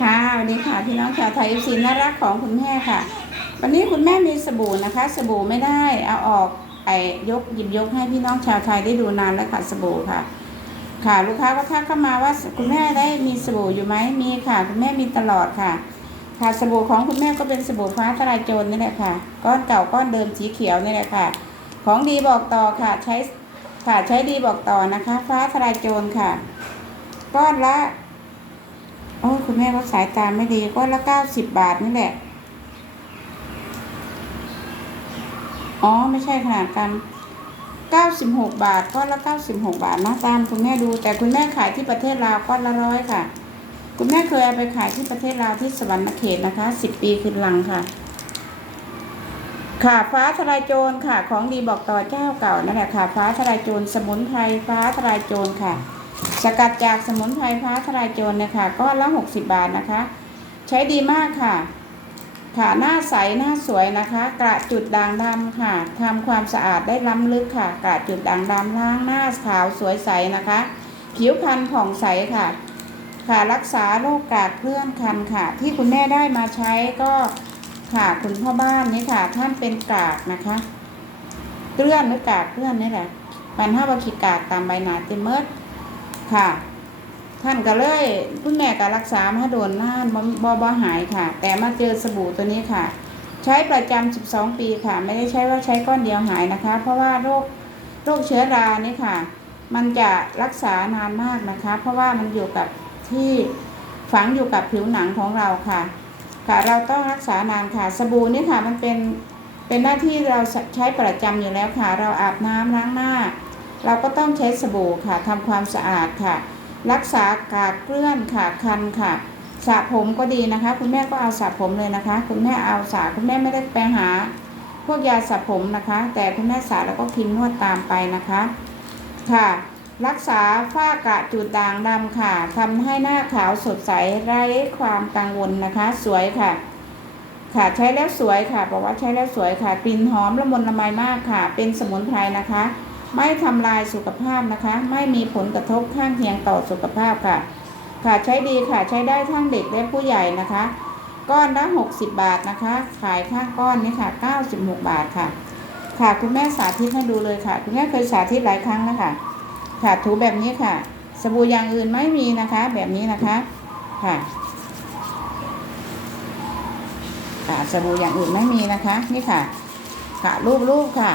ค่ะสวัสดีค่ะพี่น้องชาวไทยสินน่ารักของคุณแม่ค่ะ วันนี้คุณแม่มีสบู่นะคะ สบู่ไม่ได้เอาออกไอยกหยิบยกให้พี่น้องชาวไทยได้ดูนานแล้วค่ะสบู่ค่ะ ค่ะ ลูกค้าก็ทักเข้ามาว่าคุณแม่ได้มีสบู่อยู่ไหมมีค่ะ คุณแม่มีตลอดค่ะ ค่ะสบู่ของคุณแม่ก็เป็นสบู่ฟ้าทลายโจรนี่แหละค่ะ ก้อนเก่าก้อนเดิมสีเขียวนี่แหละค่ะ ของดีบอกต่อค่ะใช้ค่ะใช้ดีบอกต่อนะคะ ฟ้าทลายโจรค่ะ ก้อนละโอ้คุณแม่ก็สายตาไม่ดีก้อนละเก้าสิบบาทนี่แหละ อ๋อไม่ใช่ขนาดกันเก้าสิบหกบาทก้อนละเก้าสิบหกบาทนะตามคุณแม่ดู แต่คุณแม่ขายที่ประเทศลาวก้อนละร้อยค่ะ คุณแม่เคยเอาไปขายที่ประเทศลาวที่สวรรณเขตนะคะสิบปีขึ้นหลังค่ะ ค่ะฟ้าทลายโจรค่ะ ของดีบอกต่อเจ้าเก่านั่นแหละค่ะ ฟ้าทลายโจรสมุนไพรฟ้าทลายโจรค่ะ สกัดจากสมุนไพรฟ้าทลายโจรนะคะก้อนละหกสิบาทนะคะ ใช้ดีมากค่ะ ค่ะหน้าใสหน้าสวยนะคะ กระจุดด่างดำค่ะทำความสะอาดได้ล้ำลึกค่ะ กระจุดด่างดำล้างหน้าขาวสวยใสนะคะ ผิวพรรณผ่องใสค่ะ ค่ะรักษาโรคกากเคลื่อนคันค่ะ ที่คุณแม่ได้มาใช้ก็ค่ะคุณพ่อบ้านนี่ค่ะ ท่านเป็นกากนะคะเกลื่อนหรือกากเกลื่อนนี่แหละปันห้าบขีกากตามใบหนาเต็มเมิด ค่ะ ท่านก็เลยคุณแม่ก็รักษามาโดนน่านบ่บ่บ่หายค่ะ แต่มาเจอสบู่ตัวนี้ค่ะ ใช้ประจำ12 ปีค่ะ ไม่ได้ใช้ว่าใช้ก้อนเดียวหายนะคะ เพราะว่าโรคโรคเชื้อรานี่ค่ะ มันจะรักษานานมากนะคะ เพราะว่ามันอยู่กับที่ฝังอยู่กับผิวหนังของเราค่ะ ค่ะเราต้องรักษานานค่ะ สบู่นี่ค่ะมันเป็นเป็นหน้าที่เราใช้ประจำอยู่แล้วค่ะ เราอาบน้ำล้างหน้า เราก็ต้องใช้สบู่ค่ะทำความสะอาดค่ะ รักษากากเกลื่อนค่ะคันค่ะสระผมก็ดีนะคะ คุณแม่ก็เอาสระผมเลยนะคะ คุณแม่เอาสระคุณแม่ไม่ได้ไปหา พวกยาสระผมนะคะ แต่คุณแม่สระแล้วก็ครีมนวดตามไปนะคะค่ะ รักษาฝ้ากระจุดด่างดำค่ะทำให้หน้าขาวสดใสไร้ความกังวลนะคะ สวยค่ะ ค่ะใช้แล้วสวยค่ะบอกว่าใช้แล้วสวยค่ะกลิ่นหอมละมุนละไมมากค่ะ เป็นสมุนไพรนะคะ ไม่ทำลายสุขภาพนะคะ ไม่มีผลกระทบข้างเคียงต่อสุขภาพค่ะ ค่ะใช้ดีค่ะใช้ได้ทั้งเด็กและผู้ใหญ่นะคะ ก้อนละ60 บาทนะคะ ขายข้างก้อนนี่ค่ะ 96 บาทค่ะ ค่ะคุณแม่สาธิตให้ดูเลยค่ะ คุณแม่เคยสาธิตหลายครั้งแล้วค่ะ ค่ะถูแบบนี้ค่ะ สบู่อย่างอื่นไม่มีนะคะ แบบนี้นะคะค่ะค่ะสบู่อย่างอื่นไม่มีนะคะ นี่ค่ะ ค่ะรูปๆค่ะ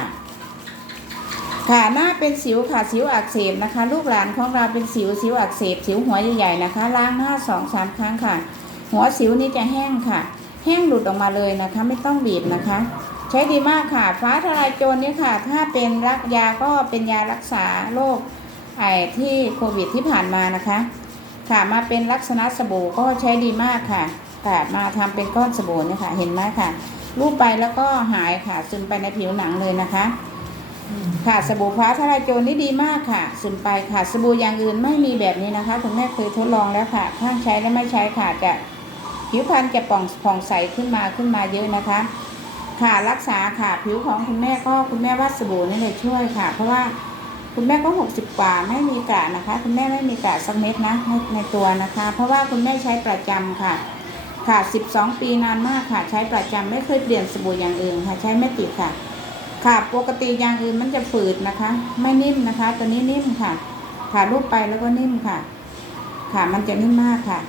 ค่ะหน้าเป็นสิวค่ะสิวอักเสบนะคะ ลูกหลานของเราเป็นสิวสิวอักเสบสิวหัวใหญ่ๆนะคะ ล้างหน้าสองสามครั้งค่ะ หัวสิวนี่จะแห้งค่ะ แห้งหลุดออกมาเลยนะคะ ไม่ต้องบีบนะคะ ใช้ดีมากค่ะ ฟ้าทลายโจรนี่ค่ะ ถ้าเป็นรักยาก็เป็นยารักษาโรคไอที่โควิดที่ผ่านมานะคะ ค่ะมาเป็นลักษณะสบู่ก็ใช้ดีมากค่ะค่ะมาทำเป็นก้อนสบู่นี่ค่ะเห็นไหมค่ะ รูปไปแล้วก็หายค่ะซึมไปในผิวหนังเลยนะคะ ค่ะสบู่ฟ้าทลายโจรนี่ดีมากค่ะซึมไปค่ะสบู่อย่างอื่นไม่มีแบบนี้นะคะคุณแม่เคยทดลองแล้วค่ะข้างใช้และไม่ใช้ค่ะจะผิวพรรณจะป่องผ่องใสขึ้นมาขึ้นมาเยอะนะคะ ค่ะรักษาค่ะผิวของคุณแม่ก็คุณแม่ว่าสบู่นี่เลยช่วยค่ะ เพราะว่าคุณแม่ก็หกสิบกว่าไม่มีกระนะคะ คุณแม่ไม่มีกระสักเม็ดนะในในตัวนะคะ เพราะว่าคุณแม่ใช้ประจำค่ะ ค่ะสิบสองปีนานมากค่ะ ใช้ประจำไม่เคยเปลี่ยนสบู่อย่างอื่นค่ะ ใช้ไม่ติดค่ะ ค่ะปกติอย่างอื่นมันจะฝืดนะคะ ไม่นิ่มนะคะ ตัวนี้นิ่มค่ะ ค่ะรูปไปแล้วก็นิ่มค่ะ ค่ะมันจะนิ่มมากค่ะ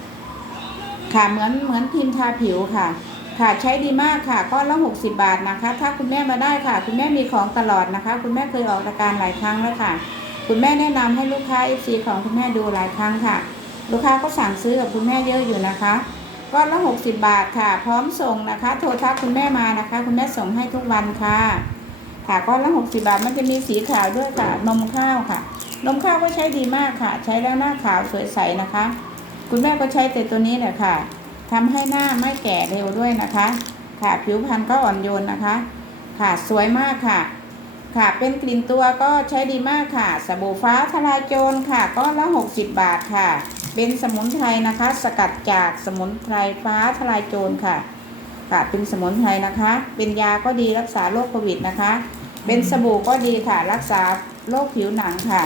ค่ะเหมือนเหมือนครีมทาผิวค่ะ ค่ะใช้ดีมากค่ะก้อนละหกสิบาทนะคะ ถ้าคุณแม่มาได้ค่ะ คุณแม่มีของตลอดนะคะ คุณแม่เคยออกรายการหลายครั้งแล้วค่ะ คุณแม่แนะนำให้ลูกค้าเอฟซีของคุณแม่ดูหลายครั้งค่ะ ลูกค้าก็สั่งซื้อกับคุณแม่เยอะอยู่นะคะก้อนละหกสิบาทค่ะ พร้อมส่งนะคะ โทรทักคุณแม่มานะคะ คุณแม่ส่งให้ทุกวันค่ะ ค่ะก้อนละหกสิบาทมันจะมีสีขาวด้วยค่ะ นมข้าวค่ะ นมข้าวก็ใช้ดีมากค่ะ ใช้แล้วหน้าขาวสวยใสนะคะ คุณแม่ก็ใช้แต่ตัวนี้แหละค่ะทำให้หน้าไม่แก่เร็วด้วยนะคะ ค่ะผิวพรรณก็อ่อนโยนนะคะ ค่ะสวยมากค่ะค่ะเป็นกลิ่นตัวก็ใช้ดีมากค่ะ สบู่ฟ้าทลายโจรค่ะก้อนละ 60 บาทค่ะ เป็นสมุนไพรนะคะ สกัดจากสมุนไพรฟ้าทลายโจรค่ะ ค่ะเป็นสมุนไพรนะคะ เป็นยาก็ดีรักษาโรคโควิดนะคะ เป็นสบู่ก็ดีค่ะ รักษาโรคผิวหนังค่ะ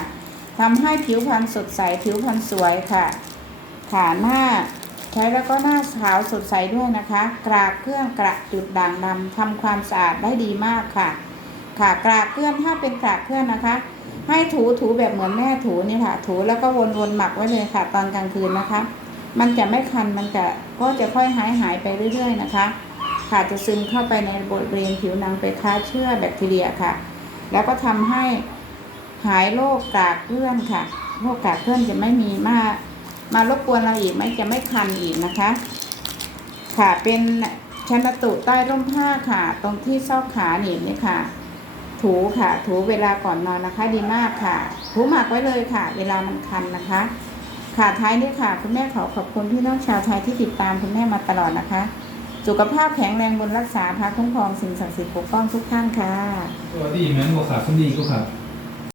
ทำให้ผิวพรรณสดใสผิวพรรณสวยค่ะค่ะหน้าใช้แล้วก็หน้าขาวสดใสด้วยนะคะ กรากเครื่องกระจุดด่างดำทำความสะอาดได้ดีมากค่ะ ค่ะกรากเคลื่อนถ้าเป็นกรากเคลื่อนนะคะ ให้ถูถูแบบเหมือนแม่ถูนี่ค่ะ ถูแล้วก็วนๆหมักไว้เลยค่ะ ตอนกลางคืนนะคะ มันจะไม่คันมันจะก็จะค่อยหายหายไปเรื่อย ๆ นะคะ ค่ะจะซึมเข้าไปในบริเวณผิวหนังไปฆ่าเชื้อแบคทีเรียค่ะ แล้วก็ทำให้หายโรคกากเกลื่อนค่ะโรคกากเกลื่อนจะไม่มีมามารบกวนเราอีกไม่จะไม่คันอีกนะคะ ค่ะเป็นชันตุใต้ร่มผ้าค่ะ ตรงที่ซอกขาหนีบนี่ค่ะ ถูค่ะ ถูเวลาก่อนนอนนะคะ ดีมากค่ะ ถูหมักไว้เลยค่ะ เวลามันคันนะคะ ค่ะท้ายนี้ค่ะ คุณแม่ขอขอบคุณพี่น้องชาวไทยที่ติดตามคุณแม่มาตลอดนะคะ สุขภาพแข็งแรงบนรักษาพระคุ้มครองสิ่งศักดิ์สิทธิ์ปกป้องทุกท่านค่ะ สวัสดีแม่นบ่ครับคนดีก็ครับ